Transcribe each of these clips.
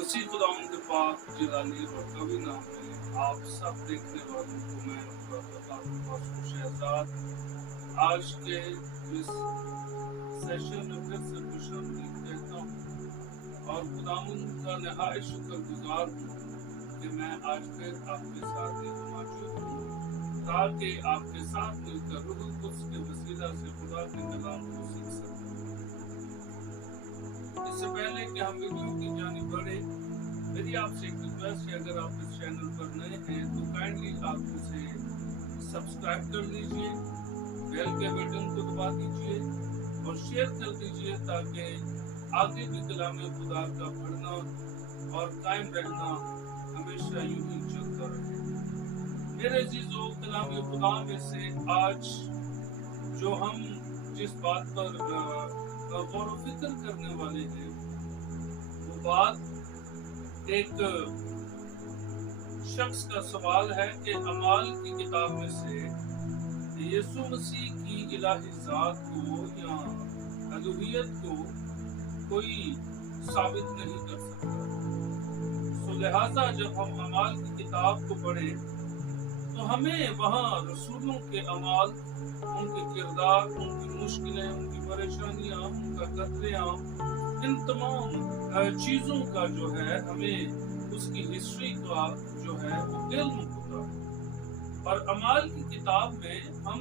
मसीह खुदावंद के पाक जिलानी और कभी नाम में आप सब देखने वालों को मैं शहजाद आज के इस सेशन में फिर से खुशामदीद कहता हूँ और खुदावंद का नहायत शुक्रगुजार हूँ कि मैं आज फिर आपके साथ मौजूद हूँ ताकि आपके साथ मिलकर रूह कुद्स के वसीला से खुदा के कलाम को सीख सकूं। इससे पहले कि हम वीडियो की जानिब बढ़े, मेरी आपसे एक रिक्वेस्ट है, अगर आप इस चैनल पर नए हैं तो काइंडली आप इसे सब्सक्राइब कर लीजिए, बेल के बटन को दबा दीजिए और शेयर कर दीजिए ताकि आगे भी कलाम खुदा का पढ़ना और कायम रहना हमेशा यूं ही चलता रहे। मेरे अजीजों, कलाम खुदा में से आज जो हम जिस बात पर गौर व फिक्र करने वाले हैं वो बात एक शख्स का सवाल है कि अमाल की किताब में से यीशु मसीह की इलाही ज़ात को या अलूहियत को कोई साबित नहीं कर सकता। सो लिहाजा जब हम अमाल की किताब को पढ़ें तो हमें वहाँ रसूलों के अमाल, उनके किरदार, उनकी मुश्किलें, उनकी परेशानियां, उनका कत्लेआम, इन तमाम चीजों का जो है हमें उसकी हिस्ट्री का जो है वो इल्म होता है। और अमाल की किताब में हम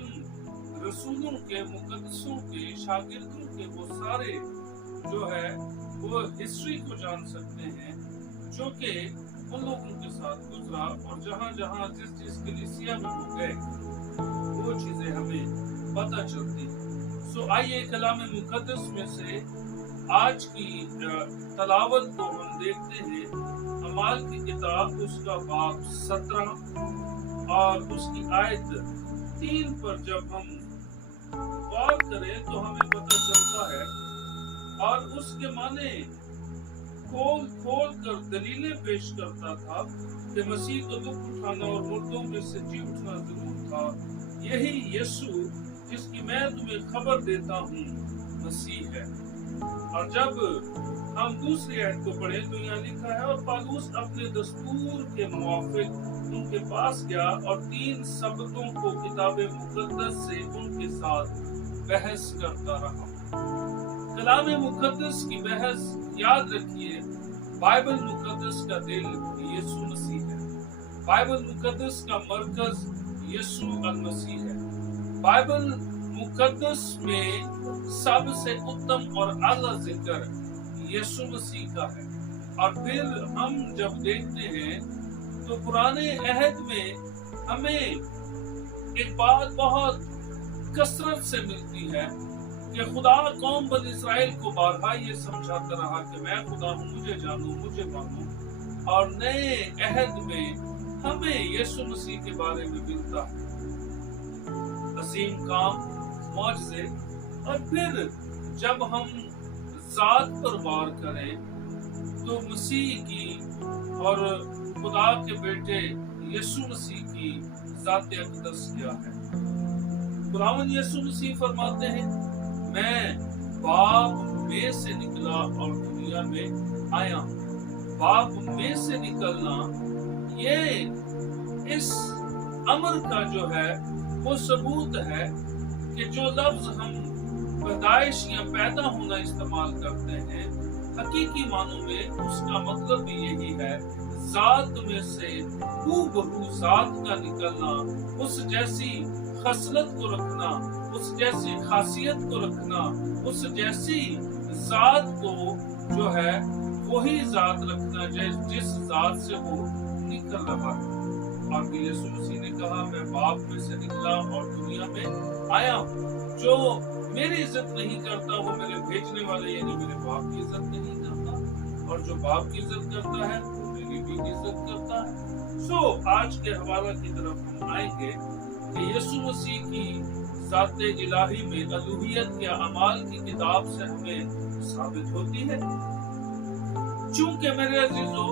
रसूलों के, मुकद्दसों के, शागिर्दों के वो सारे जो है वो हिस्ट्री को जान सकते हैं जो कि उन लोगों के साथ गुजरा और जहाँ जहाँ जिस कलीसिया में वो गए वो चीजें हमें पता चलती है। सो आइए कलाम मुकद्दस में से आज की तलावत को हम देखते हैं। अमाल की किताब उसका बाब 17 और उसकी आयत 3 पर जब हम गौर करें तो हमें पता चलता है और उसके माने खोल कर दलीलें पेश करता था कि मसीह को दुख उठाना और मुर्दों में से जी उठना जरूर था। यही यीशु जिसकी मैं तुम्हें खबर देता हूँ मसीह है। और जब हम दूसरी आयत को पढ़ें तो यहाँ लिखा है, और पौलुस अपने दस्तूर के मुआफिक उनके पास गया और 3 शब्दों को किताबे मुकद्दस से उनके साथ बहस करता रहा। कलाम मुकद्दस की बहस, याद रखिए, बाइबल मुकद्दस का दिल यीशु मसीह है। बाइबल मुकद्दस का मरकज यीशु मसीह है। बाइबल मुकद्दस में सबसे उत्तम और आला जिक्र यीशु मसीह का है। और फिर हम जब देखते हैं तो पुराने अहद में हमें एक बात बहुत कसरत से मिलती है कि खुदा कौम बनी इस्राएल को बारहा ये समझाता रहा कि मैं खुदा हूँ, मुझे जानो, मुझे मानो। और नए अहद में हमें यीशु मसीह के बारे में मिलता है अजीम काम, मौजज़े। और फिर जब हम ज़ात पर वार करें तो मसीह की और खुदा के बेटे यीशु मसीह की ज़ात अक़दस क्या है। खुदावंद यीशु मसीह फरमाते हैं, मैं बाप में से निकला और दुनिया में आया हूँ। बाप में से निकलना ये इस अमर का जो है वो सबूत है कि जो लफ्ज हम पैदाइश या पैदा होना इस्तेमाल करते हैं, हकीकी मानों में उसका मतलब भी यही है, जात में से हूबहू जात का निकलना, उस जैसी खसलत को रखना, उस जैसी खासियत को रखना, उस जैसी जात को जो है वही जात रखना जिस जात से वो निकल रहा है। और यीशु मसीह ने कहा, मैं बाप में से निकला और दुनिया में आया हूँ। जो मेरी इज्जत नहीं करता वो मेरे भेजने वाले यानी मेरे बाप की इज्जत नहीं करता, और जो बाप की इज्जत करता है वो मेरी भी इज्जत करता है। सो आज के हवाला की तरफ हम आएंगे कि यीशु मसीह की ज़ात इलाही में अलूहियत या अमाल की किताब से हमें साबित होती है। चूंकि मेरे अजीजों,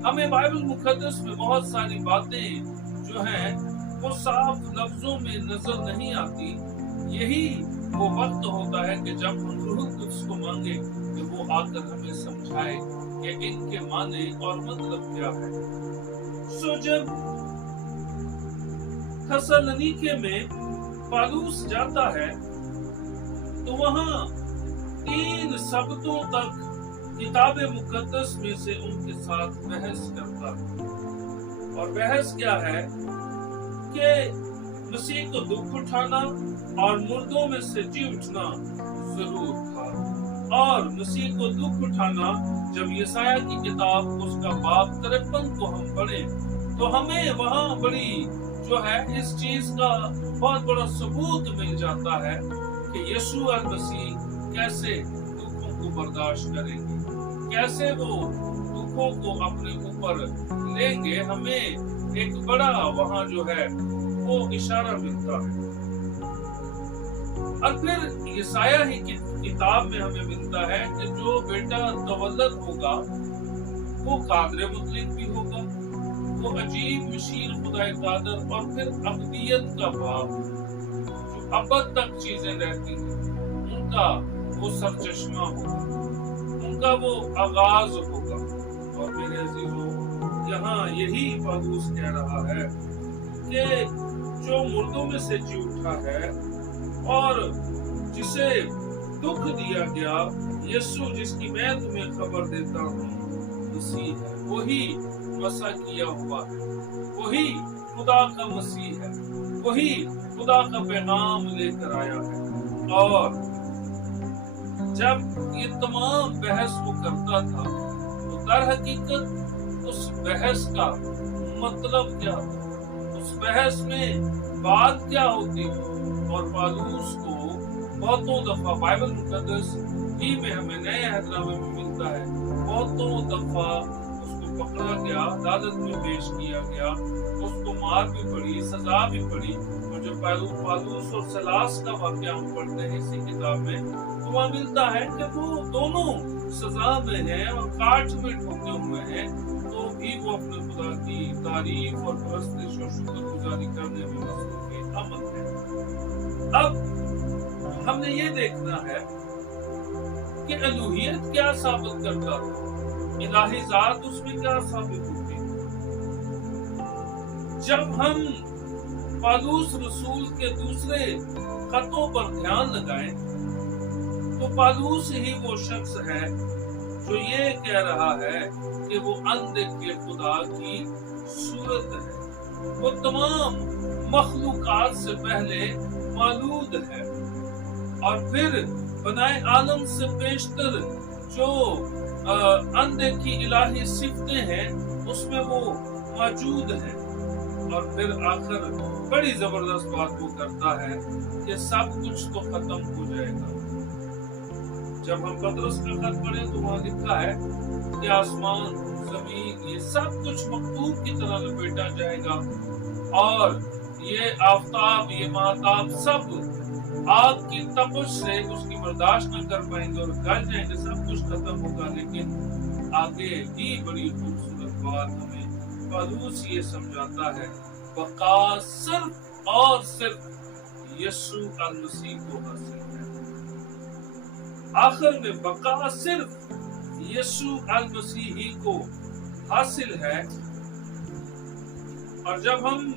हमें बाइबल मुकद्दस में बहुत सारी बातें जो हैं वो साफ लफ्जों में नजर नहीं आती। यही वो वक्त होता है कि जब हम रूह कुद्स को मांगे कि वो आकर हमें समझाए कि इनके माने और मतलब क्या है। सो जब थस्सलुनीके में पौलुस जाता है तो वहां 3 शब्दों तक किताब मुकद्दस में से उनके साथ बहस करता है। और बहस क्या है कि मसीह को दुख उठाना और मुर्दों में से जी उठना जरूर था। और मसीह को दुख उठाना, जब यशायाह की किताब उसका बाब 53 को हम पढ़ें तो हमें वहां बड़ी जो है इस चीज का बहुत बड़ा सबूत मिल जाता है कि यीशु मसीह कैसे दुखों को बर्दाश्त करेंगे, कैसे वो दुखों को अपने ऊपर लेंगे। हमें एक बड़ा वहां जो है वो इशारा मिलता है। और फिर यशायाह ही की किताब में हमें मिलता है कि जो बेटा तवल्लद होगा वो कादर मुतलिक भी होगा, वो अजीब मशीर खुदाए कादर और फिर अब्दियत का भाव, जो अब तक चीजें रहती हैं उनका वो सरचश्मा होगा, उनका वो आगाज होगा। और मेरे अजीजों, यहाँ यही पौलुस कह रहा है कि जो मुर्दों में से जी उठा है और जिसे दुख दिया गया, यीशु जिसकी मैं तुम्हें खबर देता हूँ मसीह है, वही वसा किया हुआ है, वही खुदा का मसीह है, वही खुदा का पैगाम लेकर आया है। और जब ये तमाम बहस वो करता था तो दर हकीकत उस बहस का मतलब क्या था, उस बहस में बात क्या होती थी। और पौलुस को बहुतों दफा बाइबल मुकद्दस ही में हमें नए अहदनामे में मिलता है, बहुतों दफा उसको पकड़ा गया, अदालत में पेश किया गया, उसको मार भी पड़ी, सजा भी पड़ी। और जब पौलुस और सलास का वाकया हम पढ़ते हैं इसी किताब में तो वहाँ मिलता है कि वो दोनों सजा में हैं और काठ में ठोके हुए हैं, तो भी वो अपने खुदा की तारीफ और परस्तिश और शुक्रगुजारी करने में मसरूफ अमल है। अब हमने ये देखना है कि अलूहियत क्या साबित करता था, इलाही जात उसमें क्या साबित होती। जब हम पौलुस रसूल के दूसरे खतों पर ध्यान लगाएं तो पौलुस ही वो शख्स है जो ये कह रहा है कि वो अनदेखे खुदा की सूरत है, वो तमाम मखलूकात से पहले मौजूद है और फिर बनाए आलम से पेशतर जो अनदेखी इलाही सिफतें हैं उसमें वो मौजूद है। और फिर आखिर बड़ी जबरदस्त बात वो करता है कि सब कुछ तो खत्म हो जाएगा। जब हम पतरस का खत पढ़े तो वहाँ लिखा है कि आसमान, जमीन, ये सब कुछ मखलूक की तरह लपेटा जाएगा और ये आफताब, ये महताब सब आग की तपश से उसकी बर्दाश्त न कर पाएंगे और गल जाएंगे, सब कुछ खत्म होगा। लेकिन आगे ही बड़ी खूबसूरत बात हमें पौलुस ये समझाता है, बका सिर्फ और सिर्फ यीशु मसीह को हासिल है। आखिर में बका सिर्फ यीशु मसीह ही को हासिल है। और जब हम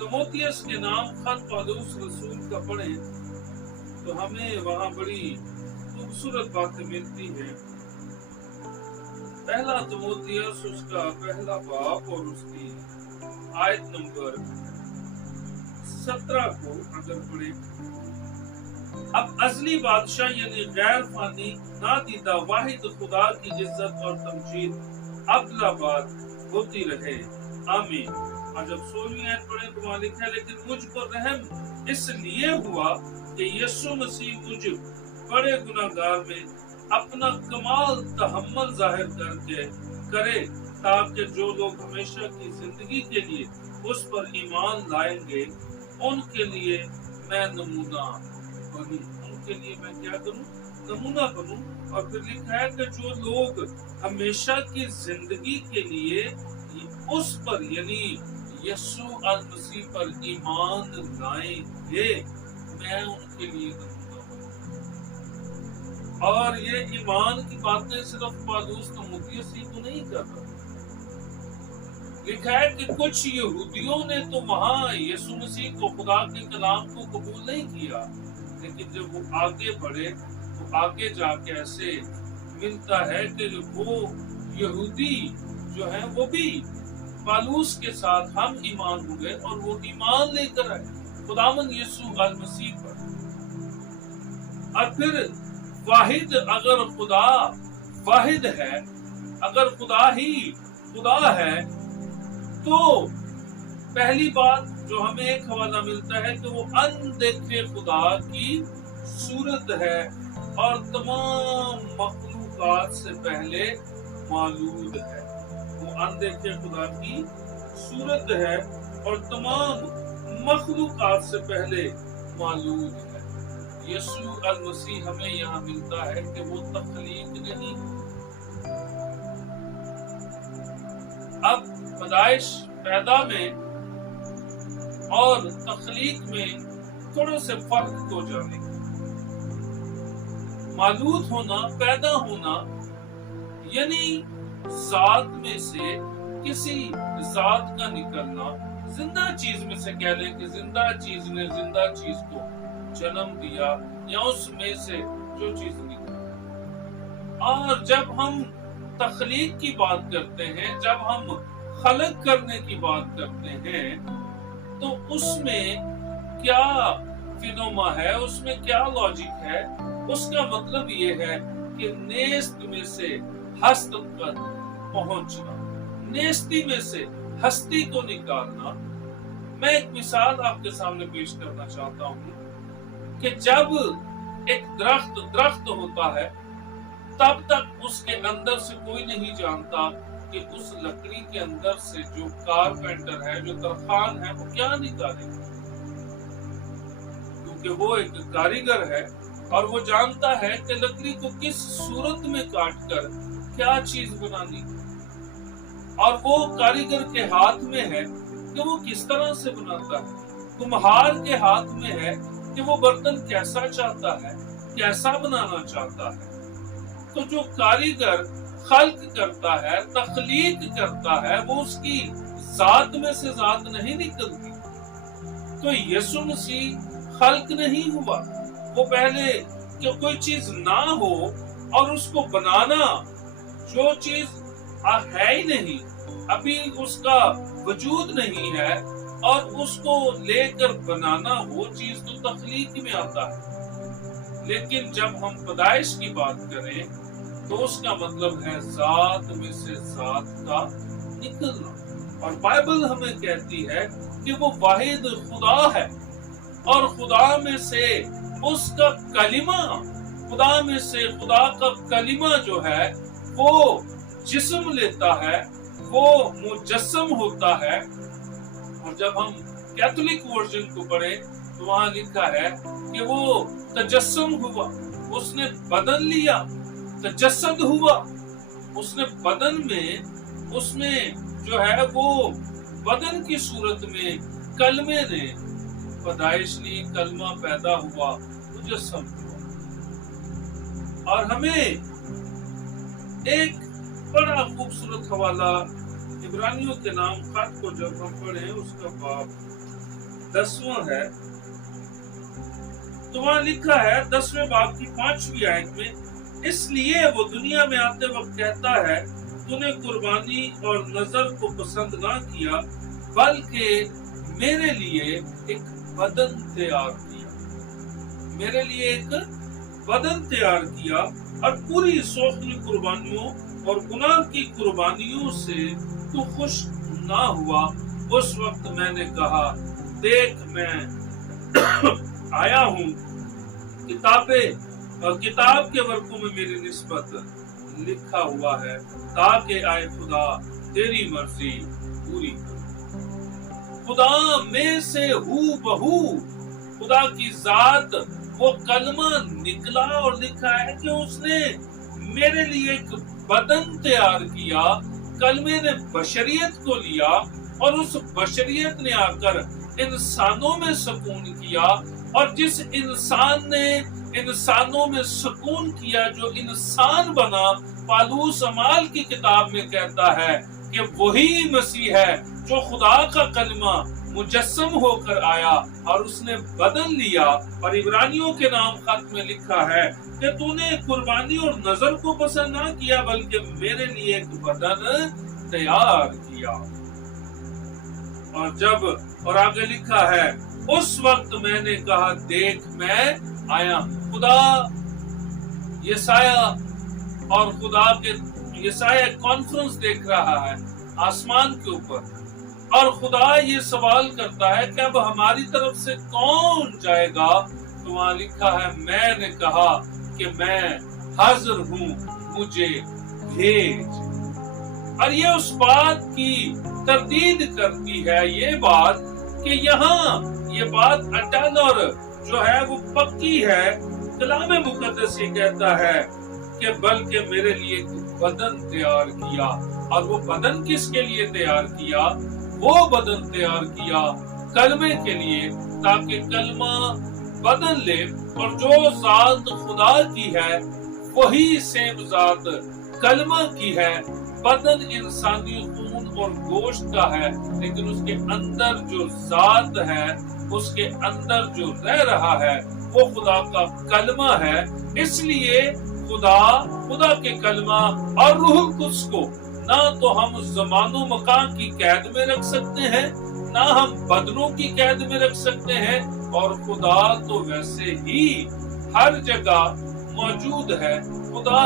तीमुथियुस के नाम खत पौलुस रसूल का पढ़े तो हमें वहां बड़ी खूबसूरत बातें मिलती हैं। पहला तीमुथियुस उसका पहला बाब और उसकी आयत नंबर 17 को अगर पढ़े, अब असली बादशाह यानी गैर फानी नादीदा वाहिद खुदा की इज्जत और तमजीद अब्दुल्लाबाद होती रहे, आमीन। और जब 16वीं आयत पढ़े तो वहां लिखा है, लेकिन मुझ पर रहम इसलिए हुआ कि यीशु मसीह मुझ बड़े गुनाहगार में अपना कमाल तहम्मुल जाहिर करके करे, ताकि जो लोग हमेशा की जिंदगी के लिए उस पर ईमान लाएंगे उनके लिए मैं नमूना बनूं, उनके लिए मैं क्या करूं, नमूना बनूं। और फिर लिखा है कि जो लोग हमेशा की जिंदगी के लिए उस पर यानी यीशु मसीह पर ईमान लाएंगे, मैं उनके लिए नमूना बनूं। اور یہ ایمان کی باتیں صرف پالوس تموتھیوس ہی کو نہیں کر رہا، لکھا ہے کہ کچھ یہودیوں نے تو وہاں یسوع مسیح کو، خدا کے کلام کو قبول نہیں کیا، لیکن جب وہ آگے بڑھے تو آگے جا کے ایسے ملتا ہے کہ وہ یہودی جو ہیں وہ بھی پالوس کے ساتھ ہم ایمان ہوئے اور وہ ایمان لے کر آئے خداوند یسوع المسیح پر۔ اور پھر واحد، اگر خدا واحد ہے، اگر خدا ہی خدا ہے، تو پہلی بات جو ہمیں ایک حوالہ ملتا ہے کہ وہ اندیکھے خدا کی صورت ہے اور تمام مخلوقات سے پہلے موجود ہے۔ وہ اندیکھے خدا کی صورت ہے اور تمام مخلوقات سے پہلے موجود ہے۔ یسوع المسیح ہمیں یہاں ملتا ہے کہ وہ تخلیق نہیں۔ اب پیدائش، پیدا میں اور تخلیق میں تھوڑے سے فرق کو جانیں۔ مولود ہونا، پیدا ہونا، یعنی ذات میں سے کسی ذات کا نکلنا، زندہ چیز میں سے کہہ لیں کہ زندہ چیز نے زندہ چیز کو جنم دیا، یا اس میں سے جو چیز نکلی۔ اور جب ہم تخلیق کی بات کرتے ہیں، جب ہم خلق کرنے کی بات کرتے ہیں، تو اس میں کیا فینوما ہے، اس میں کیا لاجک ہے؟ اس کا مطلب یہ ہے کہ نیست میں سے ہست پر پہنچنا، نیستی میں سے ہستی کو نکالنا۔ میں ایک مثال آپ کے سامنے پیش کرنا چاہتا ہوں کہ جب ایک درخت ہوتا ہے، تب تک اس کے اندر سے کوئی نہیں جانتا کہ اس لکڑی کے اندر سے جو کارپینٹر ہے، جو ترخان ہے، وہ کیا نکالے گا، کیونکہ وہ ایک کاریگر ہے اور وہ جانتا ہے کہ لکڑی کو کس صورت میں کاٹ کر کیا چیز بنانی ہے، اور وہ کاریگر کے ہاتھ میں ہے کہ وہ کس طرح سے بناتا ہے، کمہار کے ہاتھ میں ہے کہ وہ برتن کیسا چاہتا ہے، کیسا بنانا چاہتا ہے۔ تو جو کاریگر خلق کرتا ہے، تخلیق کرتا ہے، وہ اس کی ذات میں سے ذات نہیں نکلتی۔ تو یسوع مسیح خلق نہیں ہوا، وہ پہلے کہ کوئی چیز نہ ہو اور اس کو بنانا، جو چیز ہے ہی نہیں، ابھی اس کا وجود نہیں ہے، اور اس کو لے کر بنانا، وہ چیز تو تخلیق میں آتا ہے۔ لیکن جب ہم پیدائش کی بات کریں تو اس کا مطلب ہے ذات میں سے ذات کا نکلنا، اور بائبل ہمیں کہتی ہے کہ وہ واحد خدا ہے، اور خدا میں سے اس کا کلمہ، خدا میں سے خدا کا کلمہ جو ہے وہ جسم لیتا ہے، وہ مجسم ہوتا ہے۔ اور جب ہم کیتھولک ورژن کو پڑھیں تو وہاں لکھا ہے کہ وہ تجسم ہوا، اس نے بدن لیا، تجسد ہوا، اس نے بدن میں، اس میں جو ہے وہ بدن کی صورت میں کلمے نے پیدائش لی، کلمہ پیدا ہوا، مجسم ہوا۔ اور ہمیں ایک بڑا خوبصورت حوالہ عبرانیوں کے نام خط کو جب ہم پڑھیں، اس کا باب 10واں ہے، تو وہاں لکھا ہے 10ویں باب کی 5ویں آیت میں، اس لیے وہ دنیا میں آتے وقت کہتا ہے، تو نے قربانی اور نظر کو پسند نہ کیا، بلکہ میرے لیے ایک بدن تیار کیا، میرے لیے ایک بدن تیار کیا، اور پوری سوختنی قربانیوں اور گناہ کی قربانیوں سے تو خوش نہ ہوا۔ اس وقت میں نے کہا، دیکھ میں آیا ہوں، کتاب کے ورقوں میں میری نسبت لکھا ہوا ہے، تاکہ آئے خدا تیری مرضی پوری کرے۔ خدا میں سے ہو بہو خدا کی ذات، وہ کلمہ نکلا، اور لکھا ہے کہ اس نے میرے لیے ایک بدن تیار کیا، کلمے نے بشریت کو لیا، اور اس بشریت نے آ کر انسانوں میں سکون کیا، اور جس انسان نے انسانوں میں سکون کیا جو انسان بنا، پالوس اعمال کی کتاب میں کہتا ہے کہ وہی مسیح ہے جو خدا کا کلمہ مجسم ہو کر آیا اور اس نے بدل لیا۔ اور عبرانیوں کے نام خط میں لکھا ہے کہ تو نے قربانی اور نظر کو پسند نہ کیا بلکہ میرے لیے ایک بدن تیار کیا۔ اور آگے لکھا ہے اس وقت میں نے کہا دیکھ میں آیا ہوں۔ خدا یسایہ اور خدا کے یسایہ کانفرنس دیکھ رہا ہے آسمان کے اوپر، اور خدا یہ سوال کرتا ہے کہ اب ہماری طرف سے کون جائے گا؟ تو وہاں لکھا ہے میں نے کہا کہ میں حاضر ہوں، مجھے بھیج۔ اور یہ اس بات کی تردید کرتی ہے یہ بات کہ یہاں یہ بات اٹل اور جو ہے وہ پکی ہے۔ کلام مقدس یہ کہتا ہے کہ بلکہ میرے لیے ایک بدن تیار کیا۔ اور وہ بدن کس کے لیے تیار کیا؟ وہ بدن تیار کیا کلمے کے لیے، تاکہ کلمہ بدن لے، اور جو ذات خدا کی ہے وہی سیم ذات کلمہ کی ہے۔ بدن انسانی خون اور گوشت کا ہے، لیکن اس کے اندر جو ذات ہے، اس کے اندر جو رہ رہا ہے وہ خدا کا کلمہ ہے۔ اس لیے خدا کے کلمہ اور روح القدس کو نہ تو ہم زمان و مکان کی قید میں رکھ سکتے ہیں، نہ ہم بدنوں کی قید میں رکھ سکتے ہیں، اور خدا تو ویسے ہی ہر جگہ موجود ہے۔ خدا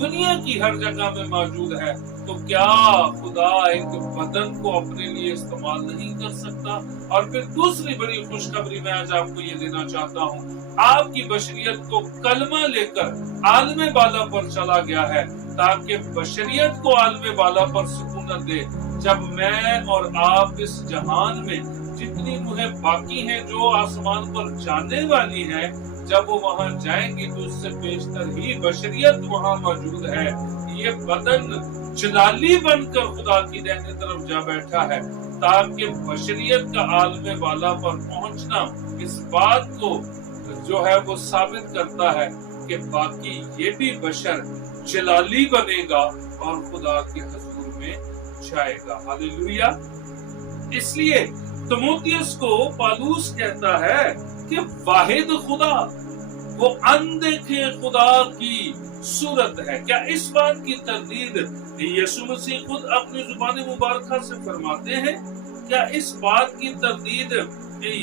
دنیا کی ہر جگہ میں موجود ہے، تو کیا خدا ایک بدن کو اپنے لیے استعمال نہیں کر سکتا؟ اور پھر دوسری بڑی خوشخبری میں آج آپ کو یہ دینا چاہتا ہوں، آپ کی بشریت کو کلمہ لے کر عالم بالا پر چلا گیا ہے، تاکہ بشریت کو عالم بالا پر سکونت دے۔ جب میں اور آپ اس جہان میں جتنی روحیں باقی ہیں جو آسمان پر جانے والی ہیں، جب وہ وہاں جائیں گی تو اس سے بیشتر ہی بشریت وہاں موجود ہے۔ یہ بدن جلالی بن کر خدا کی دہنی طرف جا بیٹھا ہے، تاکہ بشریت کا عالم بالا پر پہنچنا اس بات کو جو ہے وہ ثابت کرتا ہے کہ باقی یہ بھی بشر جلالی بنے گا اور خدا کے حضور میں جائے گا۔ ہاللیلویا۔ اس لیے تimotheus کو پالوس کہتا ہے کہ واحد خدا وہ اندیکھے خدا کی صورت ہے۔ کیا اس بات کی تردید یسوع مسیح خود اپنی زبان مبارکہ سے فرماتے ہیں؟ کیا اس بات کی تردید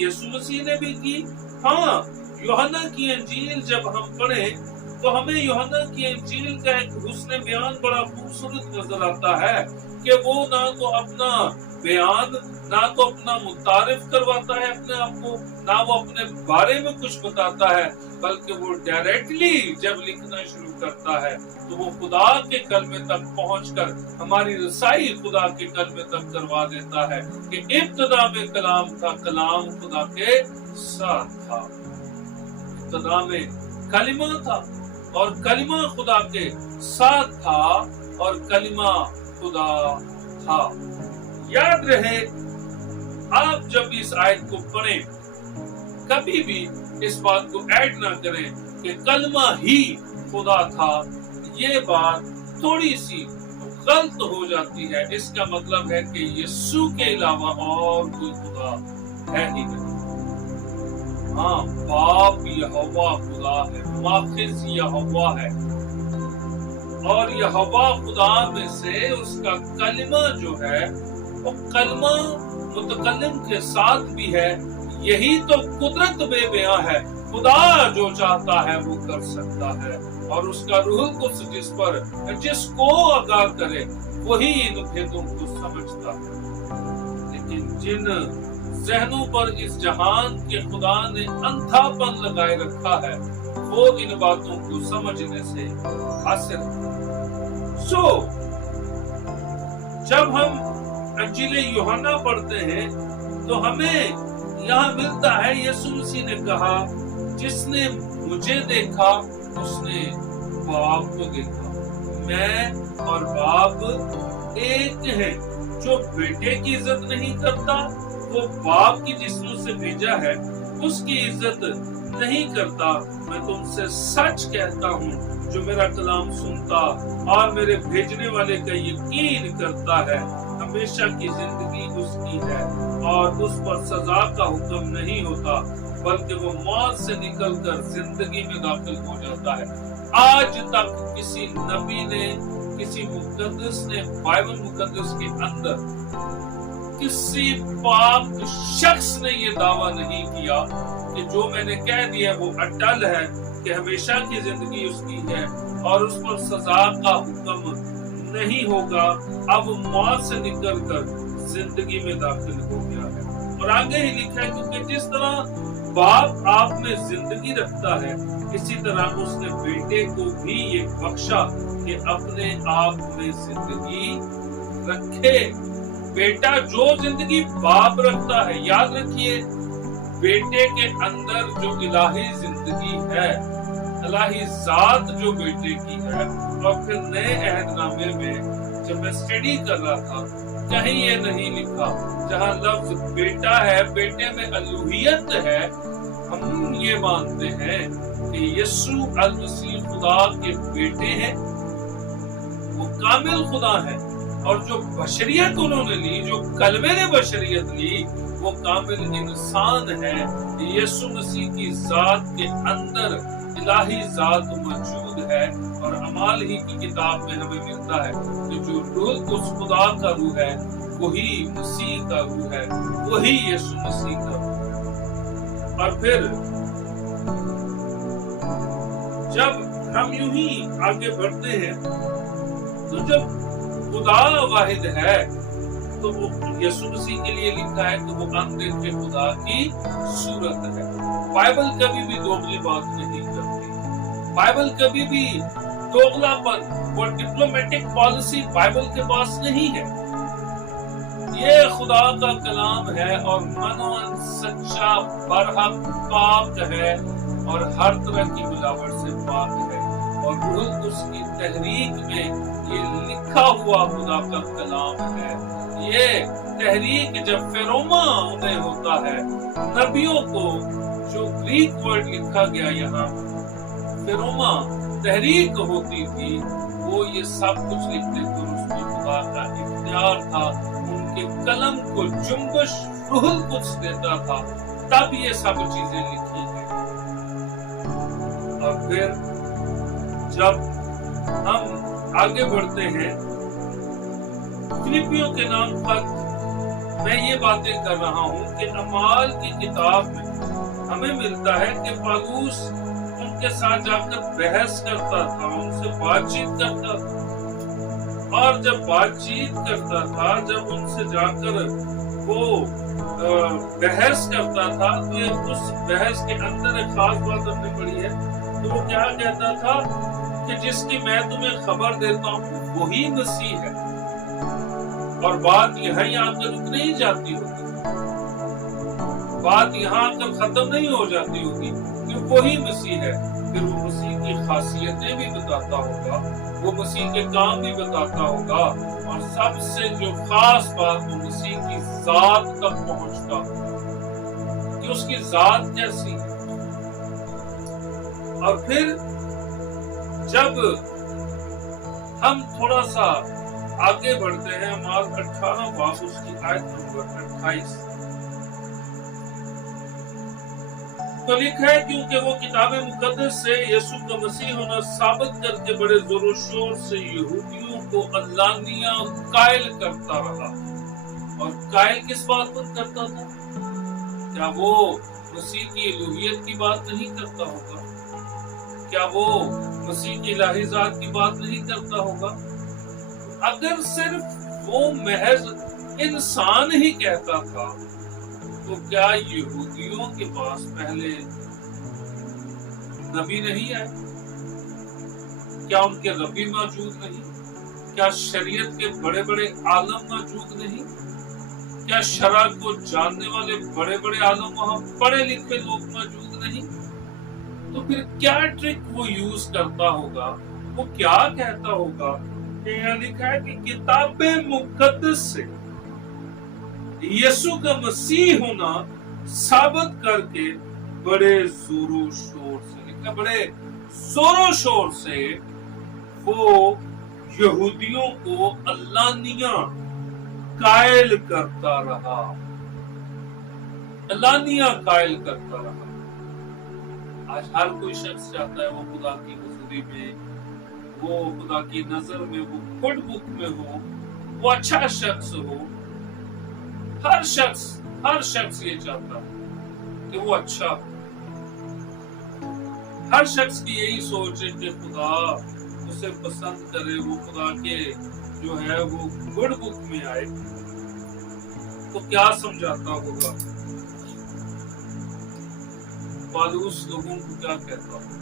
یسوع مسیح نے بھی کی؟ ہاں، یوحنا کی انجیل جب ہم پڑھیں تو ہمیں یوحنا کی انجیل کا ایک حسن بیان بڑا خوبصورت نظر آتا ہے کہ وہ نہ تو اپنا بیان، نہ تو اپنا متعارف کرواتا ہے اپنے آپ کو، نہ وہ اپنے بارے میں کچھ بتاتا ہے، بلکہ وہ ڈائریکٹلی جب لکھنا شروع کرتا ہے تو وہ خدا کے کلمے تک پہنچ کر ہماری رسائی خدا کے کلمے تک کروا دیتا ہے کہ ابتدا میں کلام تھا، کلام خدا کے ساتھ تھا، ابتدا میں کلمہ تھا اور کلمہ خدا کے ساتھ تھا اور کلمہ خدا تھا۔ یاد رہے، آپ جب اس آیت کو پڑھیں کبھی بھی اس بات کو ایڈ نہ کریں کہ کلمہ ہی خدا تھا۔ یہ بات تھوڑی سی غلط ہو جاتی ہے۔ اس کا مطلب ہے کہ یسوع کے علاوہ اور کوئی خدا ہے ہی نہیں۔ ہاں، باپ یہوہ خدا ہے، ماخذ یہوہ ہے، اور یہوہ خدا میں سے اس کا کلمہ جو ہے وہ کلمہ متکلم کے ساتھ بھی ہے۔ یہی تو قدرت بے بیاں ہے۔ خدا جو چاہتا ہے وہ کر سکتا ہے، اور اس کا روح القدس جس کو آگاہ کرے وہی ان بھیدوں کو سمجھتا ہے۔ لیکن جن ذہنوں پر اس جہان کے خدا نے اندھا پن لگائے رکھا ہے وہ ان باتوں کو سمجھنے سے قاصر ہے۔ جب ہم انجیل یوحنا پڑھتے ہیں تو ہمیں یہاں ملتا ہے یسوع مسیح نے کہا جس نے مجھے دیکھا اس نے باپ کو دیکھا، میں اور باپ ایک ہیں۔ جو بیٹے کی عزت نہیں کرتا وہ باپ کی جس نے اسے بھیجا ہے اس کی عزت नहीं करता, मैं तुमसे सच कहता हूँ, जो मेरा कलाम सुनता और मेरे भेजने वाले का यकीन करता है, हमेशा की जिंदगी उसकी है और उस पर सजा का हुक्म नहीं होता, बल्कि वो मौत से निकलकर जिंदगी में दाखिल हो जाता है। आज तक किसी नबी ने, किसी मुकद्दस ने बाइबल मुकद्दस के अंदर किसी पाक शख्स ने ये दावा नहीं किया कि जो मैंने कह दिया वो अटल है, कि हमेशा की जिंदगी उसकी है और उस पर सजा का हुक्म नहीं होगा, अब मौत से निकलकर जिंदगी में दाखिल हो गया है। और आगे ही लिखा है, क्योंकि जिस तरह बाप आप में जिंदगी रखता है, इसी तरह उसने बेटे को भी ये बख्शा कि अपने आप में जिंदगी रखे। बेटा जो जिंदगी बाप रखता है, याद रखिए, बेटे के अंदर जो इलाही जिंदगी है, इलाही जात जो बेटे की है। और फिर नए अहदनामे में जब मैं स्टडी कर रहा था, कहीं ये नहीं लिखा, जहाँ लफ्ज बेटा है, बेटे में अलूहियत है, हम ये मानते हैं कि यीशु अल मसीह खुदा के बेटे हैं, वो कामिल खुदा है, और जो बशरियत उन्होंने ली, जो कलमे ने बशरियत ली, वो कामिल इंसान है। यीशु मसीह की जात के अंदर इलाही जात मौजूद है, और अमाल ही की किताब में हमें मिलता है कि जो रूह उस खुदा का रूह है, वही मसीह का रूह है, वही यीशु मसीह का रूह है। और फिर जब हम यूं ही आगे बढ़ते हैं, तो जब खुदा वाहिद है, तो वो यीशु मसीह के लिए लिखा है कि वो अनदेखे खुदा की सूरत है। बाइबल कभी भी दोगली बात नहीं करती, बाइबल कभी भी दोगलापन और डिप्लोमेटिक पॉलिसी बाइबल के पास नहीं है। ये खुदा का कलाम है और मनोन सच्चा बरहक पाक है और हर तरह की मिलावट से पाक है, और रूह उसकी तहरीक में ये लिखा हुआ खुदा का कलाम है। ये तहरीक जब फेरोमा उदय होता है, नबियों को जो ग्रीक वर्ड लिखा गया यहाँ फेरोमा तहरीक होती थी, वो ये सब कुछ लिखते थे, उसमें खुदा का इख्तियार था, उनके कलम को जुम्बश रूहुल कुद्स देता था, तब ये सब चीजें लिखी हैं। और फिर जब हम आगे बढ़ते हैं, फिलिपियों के नाम पर मैं ये बातें कर रहा हूँ कि अमाल की किताब में हमें मिलता है कि पौलुस उनके साथ जाकर बहस करता था, उनसे बातचीत करता था, और जब बातचीत करता था, जब उनसे जाकर वो बहस करता था, तो उस बहस के अंदर एक खास बात हमने पढ़ी है, तो वो क्या कहता था कि जिसकी मैं तुम्हें खबर देता हूँ वही मसीह है। और बात यहीं आकर रुक नहीं जाती होगी, बात यहाँ आकर खत्म नहीं हो जाती होगी कि वही मसीह है। फिर वो मसीह की खासियतें भी बताता होगा, वो मसीह के काम भी बताता होगा, और सबसे जो खास बात वो मसीह की जात तक पहुंचता कि उसकी जात कैसी है। और फिर जब हम थोड़ा सा आगे बढ़ते हैं, अमाल 18 बाब उसकी आयत नंबर 28, तो लिखा है, क्योंकि वो किताबे मुकद्दस से यीशु का मसीह होना साबित करके बड़े जोरों शोर से यहूदियों को अल्लानिया कायल करता रहा। और कायल किस बात पर करता था? क्या वो मसीह की इलूहियत की बात नहीं करता होगा? क्या वो मसीह की इलाही जात की बात नहीं करता होगा? अगर सिर्फ वो महज इंसान ही कहता था, तो क्या यहूदियों के पास पहले नबी नहीं है? क्या उनके रबी मौजूद नहीं? क्या शरीयत के बड़े बड़े आलम मौजूद नहीं? क्या शरा को जानने वाले बड़े बड़े आलम वहां पढ़े लिखे लोग मौजूद नहीं? तो फिर क्या ट्रिक वो यूज करता होगा? वो क्या कहता होगा? यहाँ लिखा है कि किताबे मुकद्दस से यीशु का मसीह होना साबित करके बड़े जोरों शोर से, लिखा बड़े जोरों शोर से वो यहूदियों को अल्लानिया कायल करता रहा, अल्लानिया कायल करता रहा। आज हर कोई शख्स चाहता है वो खुदा की हुजूरी में, वो खुदा की नजर में, वो गुड बुक में हो, वो अच्छा शख्स हो। हर शख्स ये चाहता है कि वो अच्छा हो। हर शख्स की यही सोच है कि खुदा उसे पसंद करे, वो खुदा के जो है वो गुड बुक में आए। तो क्या समझाता होगा पालूस लोगों को, क्या कहता होगा?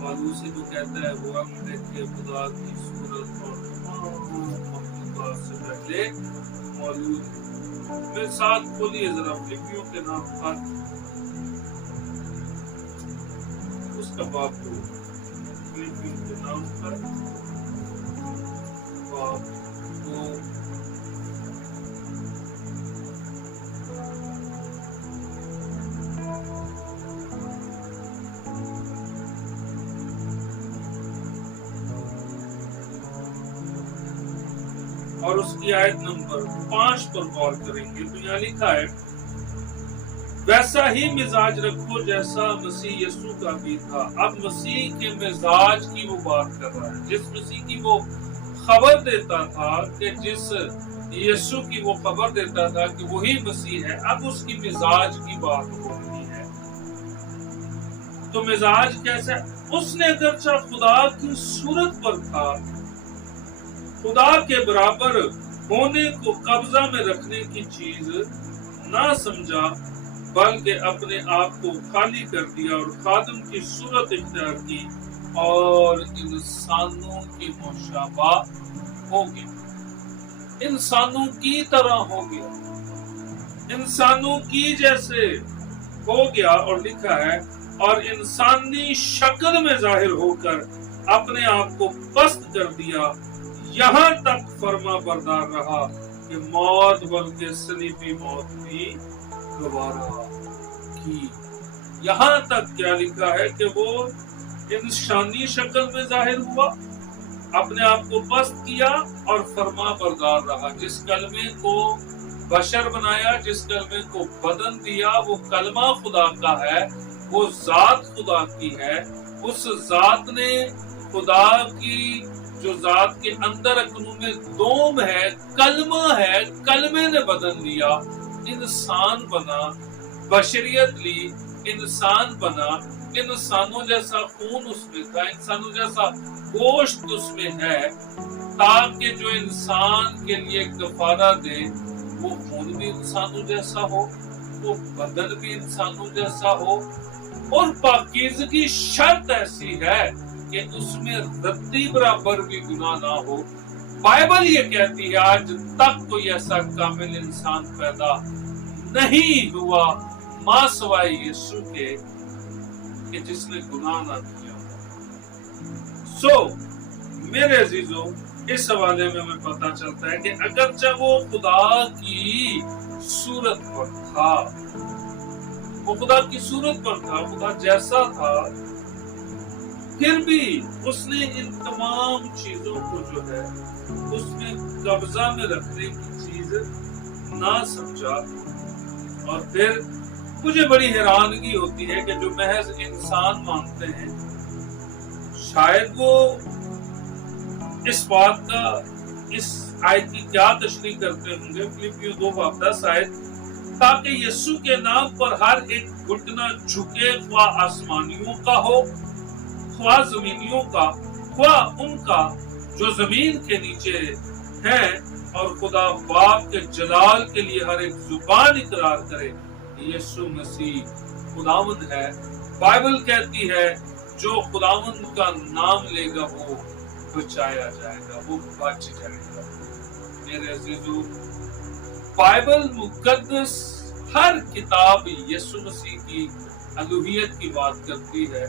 पालूस ही तो कहता है वो हम देखे खुदा की सूरत और मखलूकात से पहले मौजूद है। मेरे साथ बोलिए जरा फिलिपियों के नाम पर उसका बाप को, फिलिपियों के नाम पर बाप को और उसकी आयत नंबर 5 पर गौर करेंगे तो यहाँ लिखा है, वैसा ही मिजाज रखो जैसा मसीह यीशु का भी था। अब मसीह के मिजाज की वो बात कर रहा है, जिस मसीह की वो खबर देता था कि जिस यीशु की वो खबर देता था कि वही मसीह है, अब उसकी मिजाज की बात हो रही है। तो मिजाज कैसा? उसने अगरचा खुदा की सूरत पर था, खुदा के बराबर होने को कब्जा में रखने की चीज ना समझा, बल्कि अपने आप को खाली कर दिया और खादिम की सूरत इख्तियार की और इंसानों की मुशाबा हो गया, इंसानों की तरह हो गया, इंसानों की जैसे हो गया। और लिखा है, और इंसानी शक्ल में जाहिर होकर अपने आप को पस्त कर दिया, यहाँ तक फर्मा बरदार रहा कि मौत बल्कि सलीबी मौत भी गवारा की। यहाँ तक क्या लिखा है कि वो इंसानी शक्ल में जाहिर हुआ, अपने आप को पस्त किया और फर्मा बरदार रहा। जिस कलमे को बशर बनाया, जिस कलमे को बदन दिया, वो कलमा खुदा का है, वो जात खुदा की है। उस जात ने खुदा की जो जात के अंदर अकनू में दोम है, कलमा है, कलमे ने बदन लिया, इंसान बना, बशरियत ली, इंसान बना, इंसानों जैसा खून उसमें था, इंसानों जैसा गोश्त उसमें है, ताकि जो इंसान के लिए कफारा दे वो खून भी इंसानों जैसा हो, वो बदन भी इंसानों जैसा हो। और पाकीज़गी शर्त ऐसी है कि उसमें रत्ती बराबर भी गुनाह ना हो। बाइबल ये कहती है आज तक कोई ऐसा कामिल इंसान पैदा नहीं हुआ मां सवाए यीशु के कि जिसने गुनाह ना किया। मेरे अजीजों, इस हवाले में हमें पता चलता है कि अगरचे वो खुदा की सूरत पर था, वो खुदा की सूरत पर था, खुदा जैसा था, फिर भी उसने इन तमाम चीजों को जो है उसमें कब्जा में रखने की चीज ना समझा। और फिर मुझे बड़ी हैरानगी होती है कि जो महज इंसान मानते हैं, शायद वो इस बात का, इस आयत की क्या तशरीह करते होंगे, फिलिपियों 2:10 आयत, ताकि यीशु के नाम पर हर एक घुटना झुके, ख्वाह आसमानियों का हो, ख्वाह जमीनियों का, ख्वाह उनका जो जमीन के नीचे हैं, और खुदा बाप के जलाल के लिए हर एक जुबान इकरार करे यीशु मसीह खुदावंद है। बाइबल कहती है जो खुदावंद का नाम लेगा वो बचाया जाएगा, वो बच जाएगा। मेरे अजीजों, बाइबल मुकद्दस हर किताब यीशु मसीह की अलूहियत की बात करती है,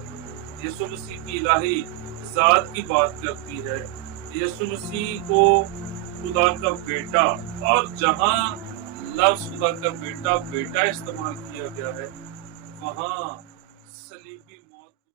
यीशु मसीह की इलाही जात की बात करती है, यीशु मसीह को खुदा का बेटा, और जहां लफ्ज खुदा का बेटा बेटा इस्तेमाल किया गया है وہاں